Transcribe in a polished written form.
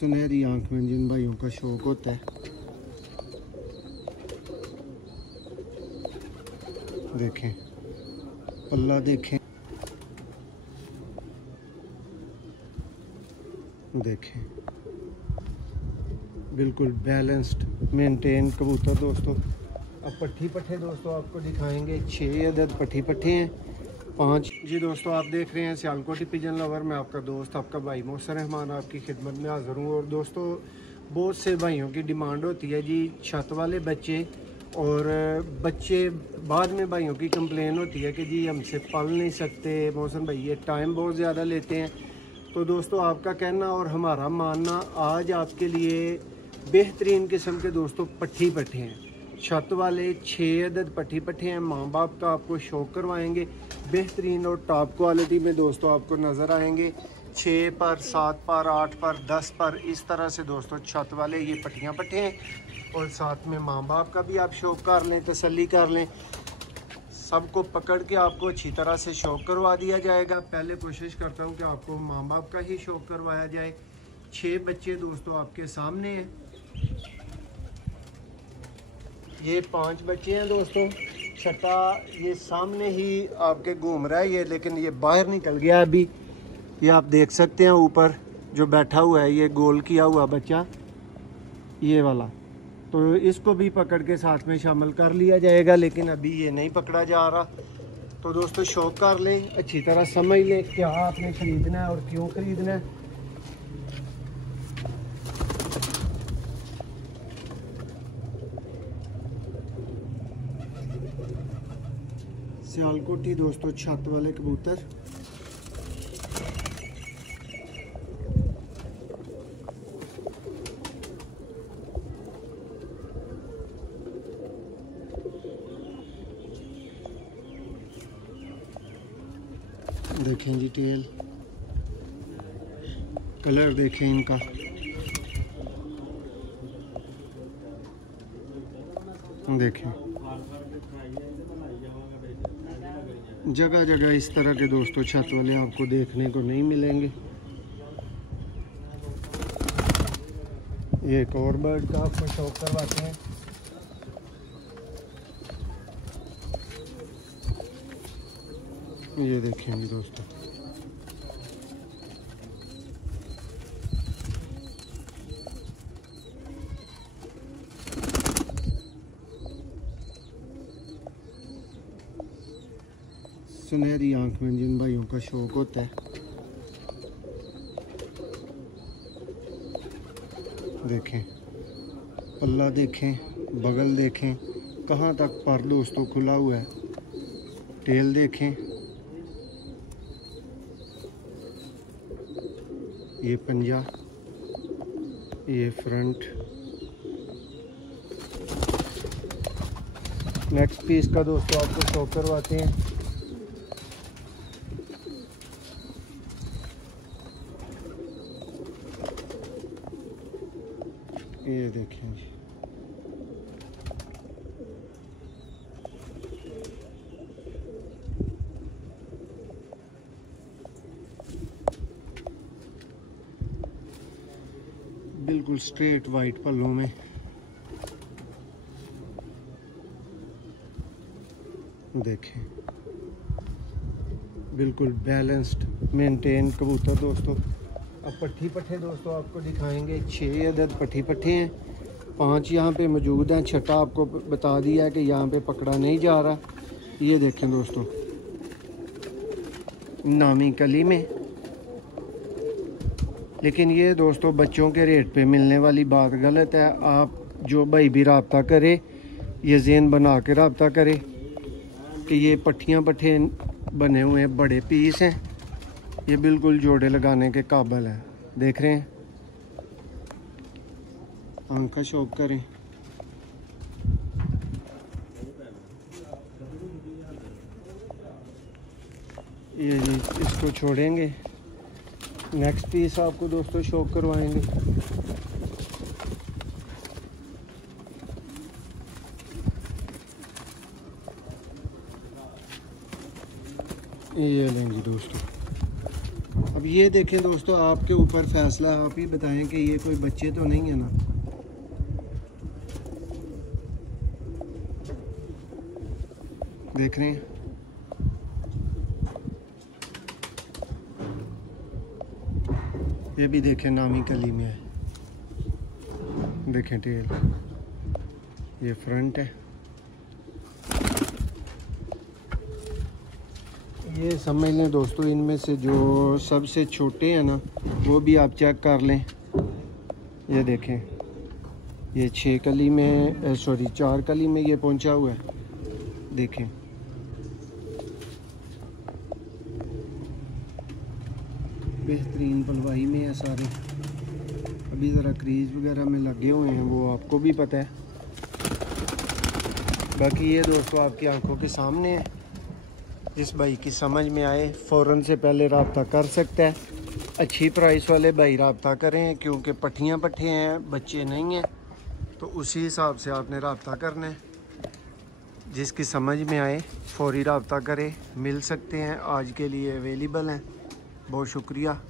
सुनहरी आंख में जिन भाइयों का शौक होता है, देखें पल्ला, देखें देखें बिल्कुल बैलेंस्ड मेंटेन कबूतर दोस्तों। अब पट्ठी पट्टे दोस्तों आपको दिखाएंगे। 6 अदद पट्ठी पट्टे हैं, 5 जी दोस्तों। आप देख रहे हैं सियालकोटी पिजन लवर। मैं आपका दोस्त, आपका भाई मोहसिन रहमान आपकी खिदमत में हाज़िर हूँ। और दोस्तों बहुत से भाइयों की डिमांड होती है जी छत वाले बच्चे, और बच्चे बाद में भाइयों की कंप्लेन होती है कि जी हमसे पल नहीं सकते मोहसिन भाई, ये टाइम बहुत ज़्यादा लेते हैं। तो दोस्तों आपका कहना और हमारा मानना, आज आपके लिए बेहतरीन किस्म के दोस्तों पट्ठी पट्टे हैं। छत वाले 6 अदद पट्ठी पट्टे हैं। माँ बाप का आपको शौक करवाएंगे। बेहतरीन और टॉप क्वालिटी में दोस्तों आपको नज़र आएंगे। 6 पर, 7 पर, 8 पर, 10 पर, इस तरह से दोस्तों छत वाले ये पट्टियाँ पट्टे हैं। और साथ में माँ बाप का भी आप शौक कर लें, तसल्ली कर लें। सबको पकड़ के आपको अच्छी तरह से शौक करवा दिया जाएगा। पहले कोशिश करता हूँ कि आपको माँ बाप का ही शौक करवाया जाए। 6 बच्चे दोस्तों आपके सामने हैं। ये 5 बच्चे हैं दोस्तों। छठा ये सामने ही आपके घूम रहा है ये, लेकिन ये बाहर निकल गया अभी। ये आप देख सकते हैं ऊपर जो बैठा हुआ है, ये गोल किया हुआ बच्चा, ये वाला। तो इसको भी पकड़ के साथ में शामिल कर लिया जाएगा, लेकिन अभी ये नहीं पकड़ा जा रहा। तो दोस्तों शौक कर लें, अच्छी तरह समझ लें क्या आपने ख़रीदना है और क्यों ख़रीदना है। सियालकोटी दोस्तों छत वाले कबूतर। देखें जी टेल, कलर देखें इनका। देखें जगह जगह इस तरह के दोस्तों छत वाले आपको देखने को नहीं मिलेंगे। ये एक और बर्ड का आपको शौक करवाते हैं। ये देखें जी दोस्तों, सुनहरी आंख में जिन भाइयों का शौक होता है, देखें पल्ला, देखें बगल, देखें कहाँ तक पर दोस्तों खुला हुआ है। टेल देखें, ये पंजा, ये फ्रंट। नेक्स्ट पीस का दोस्तों आपको शौक करवाते हैं। ये देखें जी, बिल्कुल स्ट्रेट वाइट पल्लों में। देखें बिल्कुल बैलेंस्ड मेंटेन कबूतर दोस्तों। अब पट्ठी पट्टे दोस्तों आपको दिखाएंगे। 6 अदद पट्ठी पट्टे हैं, 5 यहाँ पे मौजूद हैं। छठा आपको बता दिया है कि यहाँ पे पकड़ा नहीं जा रहा। ये देखें दोस्तों, नामी कली में। लेकिन ये दोस्तों बच्चों के रेट पे मिलने वाली बात गलत है। आप जो भाई भी रब्ता करे, ये ज़हन बना के रब्ता करे कि ये पट्टियाँ पट्टे बने हुए हैं, बड़े पीस हैं, ये बिल्कुल जोड़े लगाने के काबिल हैं। देख रहे हैं, आंख का शौक करें। ये जी इसको छोड़ेंगे, नेक्स्ट पीस आपको दोस्तों शौक करवाएंगे। ये लेंगे दोस्तों। अब ये देखें दोस्तों, आपके ऊपर फैसला, आप ही बताएं कि ये कोई बच्चे तो नहीं है ना। देख रहे हैं, ये भी देखें नामी कली में है। देखें टेल, ये फ्रंट है। ये समझ लें दोस्तों, इनमें से जो सबसे छोटे हैं ना, वो भी आप चेक कर लें। ये देखें, ये 6 कली में, सॉरी 4 कली में ये पहुंचा हुआ है। देखें, बेहतरीन पलवाई में है सारे। अभी ज़रा क्रीज वगैरह में लगे हुए हैं, वो आपको भी पता है। बाकी ये दोस्तों आपकी आंखों के सामने है। जिस भाई की समझ में आए फ़ौरन से पहले रब्ता कर सकता है। अच्छी प्राइस वाले भाई रब्ता करें, क्योंकि पट्ठियाँ पट्ठे हैं, बच्चे नहीं हैं, तो उसी हिसाब से आपने रब्ता करना है। जिसकी समझ में आए फ़ौरी रब्ता करें, मिल सकते हैं, आज के लिए अवेलेबल हैं। बहुत शुक्रिया।